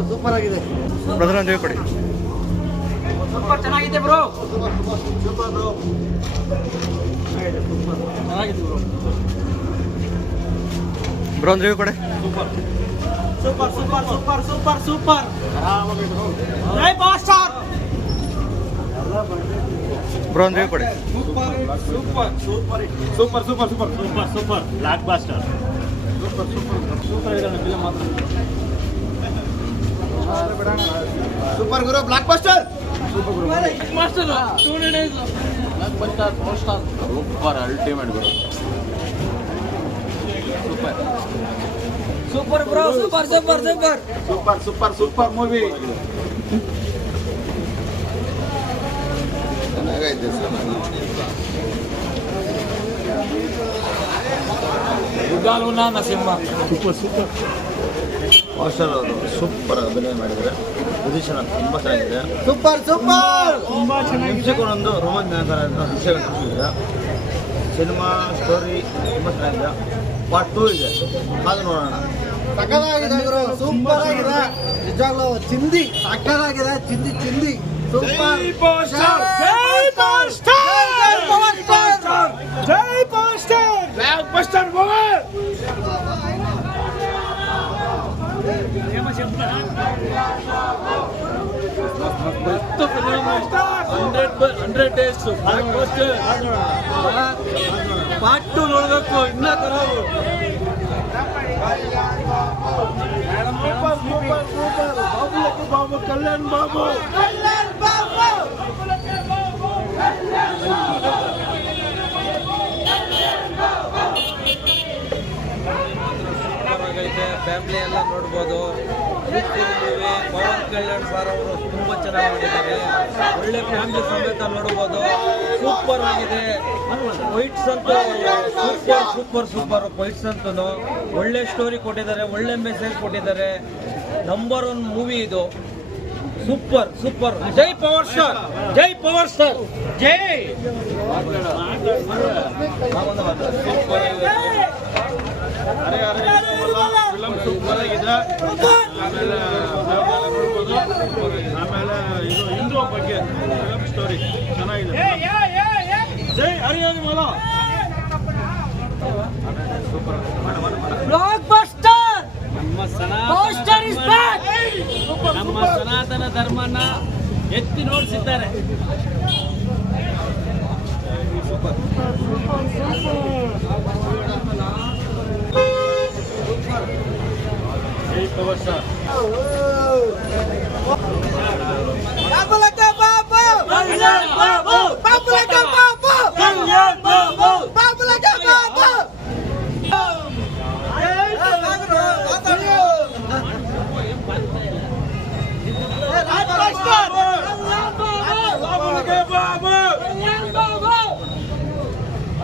Super super ಆಗಿದೆ brother ಒಂದು ಕೊಡಿ ಸೂಪರ್ ಚೆನ್ನಾಗಿದೆ ಬ್ರೋ ಸೂಪರ್ ಬ್ರೋ ಚೆನ್ನಾಗಿದೆ ಬ್ರೋ ಬ್ರೋ ಒಂದು ಕೊಡಿ super super super super super ಜೈ ಮಾಸ್ಟರ್ ಬ್ರೋ ಒಂದು ಕೊಡಿ super super super super super super super super blockbuster super super super ಇದೆ ಫಿಲಮ್ ಮಾತ್ರ सुपर गुरु ब्लॉकबस्टर मास्टर सुपर अल्टीमेट गुरु super super super super super super super super movie super super master ಅವರು super ಅಭಿನಯ ಮಾಡಿದ್ದಾರೆ. Position ತುಂಬ ಚೆನ್ನಾಗಿದೆ. Super super! ತುಂಬಾ ಚೆನ್ನಾಗಿದೆ. ನಿಮಿಷಕ್ಕೊಂದೊಂದು ರೋಮಾಂಚನಕರ ವಿಷಯ ಸಿನಿಮಾ ಸ್ಟೋರಿ ತುಂಬ ಚೆನ್ನಾಗಿದೆ. ಪಾರ್ಟ್ ಟೂ ಇದೆ. ಅದು ನೋಡೋಣ. ಸಕ್ಕದಾಗಿದೆ ಗುರು. ಸೂಪರ್ ಆಗಿದೆ. ನಿಜವಾಗ್ಲೂ ಚಿಂದಿ ಸಕಲಾಗಿದೆ ಚಿಂದಿ ಚಿಂದಿ. ಸೂಪರ್. ಜೈ ಪೋಸ್ಟರ್ ಜೈ first film hundred hundred days blockbuster part two ನೋಡಬೇಕು ಇನ್ನ ಕರಾವು super super Babu Kalyan Babu family ಎಲ್ಲ ನೋಡ್ಬೋದು. ಪವನ್ ಕಲ್ಯಾಣ್ ಸರ್ ಅವರು ತುಂಬ ಚೆನ್ನಾಗಿ ಮಾಡಿದ್ದಾರೆ. ಒಳ್ಳೆ ಫ್ಯಾಮಿಲಿ ಸಮೇತ ನೋಡ್ಬೋದು. ಸೂಪರ್ ಆಗಿದೆ. ವೈಟ್ಸ್ ಅಂತ ಸೂಪರ್ ಸೂಪರ್ ಸೂಪರ್ ವೈಟ್ಸ್ ಅಂತೂ ಒಳ್ಳೆ ಸ್ಟೋರಿ ಕೊಟ್ಟಿದ್ದಾರೆ ಒಳ್ಳೆ ಮೆಸೇಜ್ ಕೊಟ್ಟಿದ್ದಾರೆ. ನಂಬರ್ ಒನ್ ಮೂವಿ ಇದು. ಸೂಪರ್ ಸೂಪರ್ ಜೈ ಪವರ್ ಸರ್ ಜೈ ಪವರ್ ಸರ್ ಜೈ. ಸೂಪರ್ ಸೂಪರ್ ಆಗಿದೆ ಆಮೇಲೆ ನೋಡ್ಬೋದು ಆಮೇಲೆ ಇದು ಹಿಂದೂ ಬಗ್ಗೆ ಸ್ಟೋರಿ ಚೆನ್ನಾಗಿದೆ. ಜೈ ಹರಿಯಾಣಿ ಮಲ. ಬ್ಲಾಕ್ ಬಸ್ಟರ್ ನಮ್ಮ! ಸನಾತನ ನಮ್ಮ ಸನಾತನ ಧರ್ಮನ ಎತ್ತಿ ನೋಡಿಸಿದ್ದಾರೆ. ಜೈ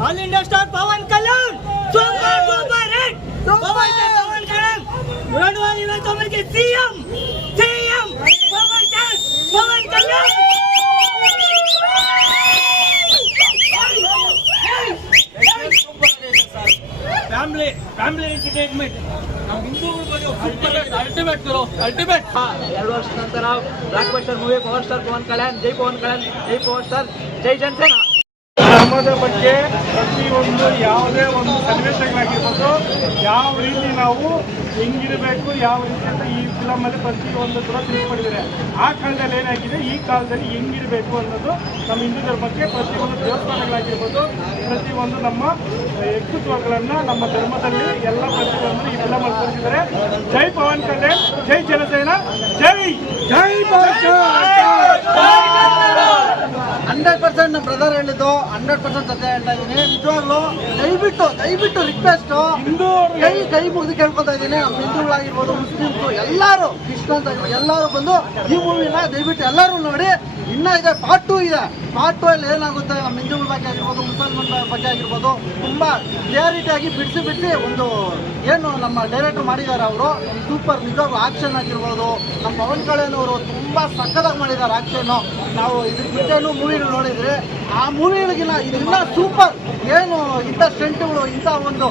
Alindo Star Pawan Kalau తోమర్కి CM CM Pawan Pawan Kalyan family family entertainment ನಾವು ಅಲ್ಟಿಮೇಟ್ ಅಲ್ಟಿಮೇಟ್ ಗುರು ಅಲ್ಟಿಮೇಟ್ ಎರಡು ವರ್ಷದ ನಂತರ blockbuster movie power star Pawan Kalyan ಜೈ ಪವನ್ ಕಲ್ಯಾಣ್ ಜೈ ಪವರ್ ಸ್ಟಾರ್ ಜೈ ಜನಸೇನಾ ಧರ್ಮದ ಬಗ್ಗೆ ಪ್ರತಿಯೊಂದು ಯಾವುದೇ ಒಂದು ಸನ್ನಿವೇಶಗಳಾಗಿರ್ಬೋದು, ಯಾವ ರೀತಿ ನಾವು ಹೆಂಗಿರಬೇಕು, ಯಾವ ರೀತಿ ಅಂತ ಈ ಫಿಲಮಲ್ಲಿ ಪ್ರತಿಯೊಂದು ಕೂಡ ತಿಳಿಸ್ಕೊಂಡಿದ್ದಾರೆ ಆ ಕಾಲದಲ್ಲಿ ಏನಾಗಿದೆ? ಈ ಕಾಲದಲ್ಲಿ ಹೆಂಗಿರಬೇಕು ಅನ್ನೋದು ನಮ್ಮ ಹಿಂದೂ ಧರ್ಮಕ್ಕೆ ಪ್ರತಿಯೊಂದು ದೇವಸ್ಥಾನಗಳಾಗಿರ್ಬೋದು, ಪ್ರತಿಯೊಂದು ನಮ್ಮ ವ್ಯಕ್ತಿತ್ವಗಳನ್ನು, ನಮ್ಮ ಧರ್ಮದಲ್ಲಿ ಎಲ್ಲ ಪ್ರತಿಯೊಂದು ಈ ತೋರಿಸಿದ್ದಾರೆ. ಜೈ ಪವನ್ ಕಲ್ಯಾಣ್, ಜೈ ಜನಸೇನ, ಜೈ ಜೈ ಹಂಡ್ರೆಡ್ ಪರ್ಸೆಂಟ್ ನಮ್ಮ ಬ್ರದರ್ ಹೇಳಿದ್ದು ಹಂಡ್ರೆಡ್ ಪರ್ಸೆಂಟ್ ಸತ್ಯ ಹೇಳ್ತಾ ಇದ್ದೀನಿ. ನಿಜವಾಗ್ಲೂ ದಯವಿಟ್ಟು ದಯವಿಟ್ಟು ರಿಕ್ವೆಸ್ಟ್ ಕೈ ಕೈ ಮುಗಿದು ಕೇಳ್ಕೊತಾ ಇದ್ದೀನಿ. ನಮ್ಮ ಹಿಂದೂಗಳಾಗಿರ್ಬೋದು ಮುಸ್ಲಿಮ್ಸು ಎಲ್ಲರೂ ಕ್ರಿಶ್ಚಿಯನ್ಸ್ ಆಗಿರ್ಬೋದು ಎಲ್ಲರೂ ಬಂದು ಈ ಮೂವಿನ ದಯವಿಟ್ಟು ಎಲ್ಲರೂ ನೋಡಿ. ಇನ್ನ ಇದೆ ಪಾರ್ಟ್ ಟು ಇದೆ. ಪಾರ್ಟ್ ಟು ಅಲ್ಲಿ ಏನಾಗುತ್ತೆ, ನಮ್ಮ ಹಿಂದೂಗಳ ಬಗ್ಗೆ ಆಗಿರ್ಬೋದು, ಮುಸಲ್ಮಾನ್ ಬಗ್ಗೆ ಆಗಿರ್ಬೋದು, ತುಂಬಾ ಕ್ಲಿಯಾರಿಟಿ ಆಗಿ ಬಿಡಿಸಿ ಬಿಡಿಸಿ ಒಂದು ಏನು ನಮ್ಮ ಡೈರೆಕ್ಟರ್ ಮಾಡಿದ್ದಾರೆ ಅವರು. ಸೂಪರ್ ನಿಜವಾಗ್ಲೂ ಆಕ್ಷನ್ ಆಗಿರ್ಬೋದು. ನಮ್ಮ ಪವನ್ ಕಲ್ಯಾಣ್ ಅವರು ತುಂಬಾ ಸಕ್ಕದಾಗಿ ಮಾಡಿದ್ದಾರೆ ಆಕ್ಷನ್ ನಾವು ಇದ್ರ ಮುಂಚೆನೂ ಮೂವಿಗಳು ನೋಡಿದ್ರೆ, ಆ ಮೂವಿಗಳಿಗಿನ್ನ ಇದನ್ನ ಸೂಪರ್ ಏನು ಇಂಥ ಸ್ಟೆಂಟ್ಗಳು ಇಂಥ ಒಂದು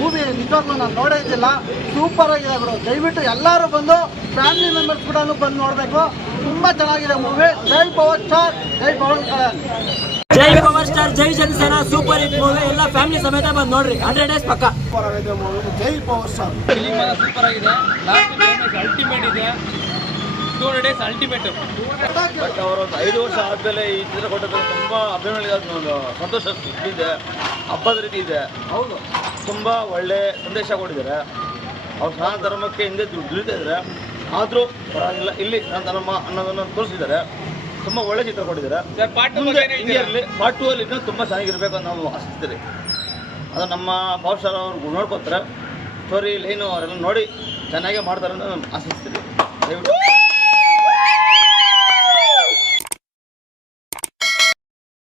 ಮೂವಿ ನಿಜವಾಗ್ಲೂ ನಾನು ನೋಡೇ ಇದ್ದಿಲ್ಲ. ಸೂಪರ್ ಆಗಿದೆ ಅವರು ದಯವಿಟ್ಟು ಎಲ್ಲರೂ ಬಂದು ಫ್ಯಾಮಿಲಿ ಮೆಂಬರ್ಸ್ ಕೂಡ ಬಂದು ನೋಡಬೇಕು. ತುಂಬಾ ಚೆನ್ನಾಗಿದೆ ಮೂವಿ. ಜೈ ಪವರ್ ಸ್ಟಾರ್ ಜೈ ಪವನ್ ಕಲ್ಯಾಣ್. ಜೈ ಪವರ್ ಸ್ಟಾರ್ ಜೈ ಜನಸೇನಾ ಸೂಪರ್ ಹಿಟ್ ಮೂವಿ ಎಲ್ಲ ಫ್ಯಾಮಿಲಿ ಸಮೇತ ಬಂದು ನೋಡ್ರಿ. ಹಂಡ್ರೆಡ್ ಡೇಸ್ ಪಕ್ಕ. ಜೈ ಪವರ್ ಸ್ಟಾರ್. ಫಿಲಿಮ್ ಎಲ್ಲ ಸೂಪರ್ ಆಗಿದೆ ಲಾಸ್ಟ್ ಅಲ್ಟಿಮೇಟ್ ಇದೆ. Two hundred days ultimate but ಅವರು ಒಂದು ಐದು ವರ್ಷ ಆದಮೇಲೆ ಈ ಚಿತ್ರ ಕೊಟ್ಟದ್ದು ತುಂಬ ಅಭಿಮಾನಿಗಳ ಒಂದು ಸಂತೋಷ ಇದೆ. ಹಬ್ಬದ ರೀತಿ ಇದೆ. ಹೌದು. ತುಂಬ ಒಳ್ಳೆ ಸಂದೇಶ ಕೊಟ್ಟಿದ್ದಾರೆ. ಅವ್ರು ಸನಾತನ ಧರ್ಮಕ್ಕೆ ಹಿಂದೆ ದುಡ್ಡು ಇದ್ದಾರೆ ಆದರೂ ಪರವಾಗಿಲ್ಲ ಇಲ್ಲಿ ನಮ್ಮ ಅನ್ನೋದನ್ನು ತೋರಿಸಿದ್ದಾರೆ. ತುಂಬ ಒಳ್ಳೆ ಚಿತ್ರ ಕೊಟ್ಟಿದ್ದಾರೆ. ಪಾರ್ಟ್ ಟು ಅಲ್ಲಿ ಇನ್ನೂ ತುಂಬ ಚೆನ್ನಾಗಿರ್ಬೇಕು ಅಂತ ನಾವು ಆಶಿಸ್ತೀರಿ ಅದು ನಮ್ಮ ಭಾವಶಾಲ ಅವ್ರು ನೋಡ್ಕೊತಾರೆ. ಸ್ಟೋರಿ ಲೈನು ಅವರೆಲ್ಲ ನೋಡಿ ಚೆನ್ನಾಗೇ ಮಾಡ್ತಾರೆ ಅಂತ ನಾನು ಆಶಿಸ್ತೀರಿ ದಯವಿಟ್ಟು.